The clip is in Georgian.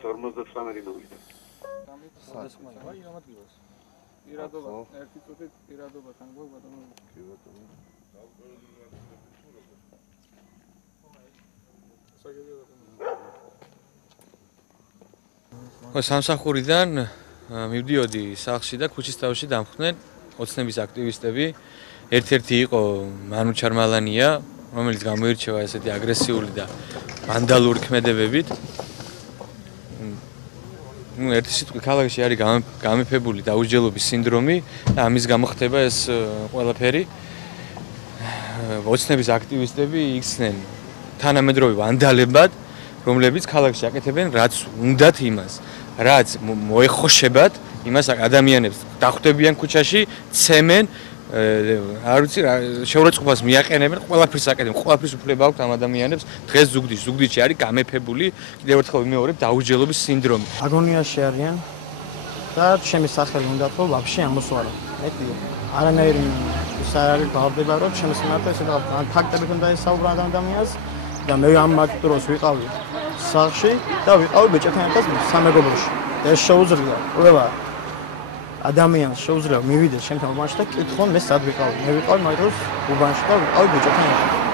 11:59 ნომერი. სამსახურიდან მივდიოდი სახლში და ქუჩის თავში დამხვდნენ ოცნების აქტივისტები. ერთ-ერთი იყო მანუ ჩარმალანია, რომელიც გამოირჩევა ესეთი აგრესიული და ვანდალური ქმედებებით. ერთი სიტყვით ქალაქში არის გამეფებული დაუსჯელობის სინდრომი და ამის გამო ხდება ეს ყველაფერი. ოცნების აქტივისტები იქცნენ თანამედროვე ვანდალებად, რომლებიც ქალაქში აკეთებენ რაც უნდათ იმას, რაც მოეხოშებათ იმას ადამიანებს დახვდებიან ქუჩაში, ცემენ, არ ვიცი რა შეურაცხყოფას მიაყენებენ, ყველაფერს აკეთებენ, ყველაფრის უფლება აქვს ამ ადამიანებს. დღეს ზუგდიდში არის გამეფებული, კიდევ ერთხელ ვიმეორებ, დაუსჯელობის სინდრომი. აგონიაში არიან და ჩემი სახელი უნდა თქო ვაფშე ამოსვარო. არანაირი ის არის ბავდება რომ ჩემს მიმართ ეს ფაქტებით უნდა ესაუბრა ადამიანს და მე ამ მაგდროს ვიყავი სახლში და ვიყავი ბეჭედთან ერთად სამეგობროში. ეს შეუძლია ყველა ადამიანს შეუძლია მივიდეს ჩემთან უბანში და კითხონ მე სად ვიყავი. მე ვიყავი მაგდროს უბანში და ვიყავი ბეჭედთან ერთად.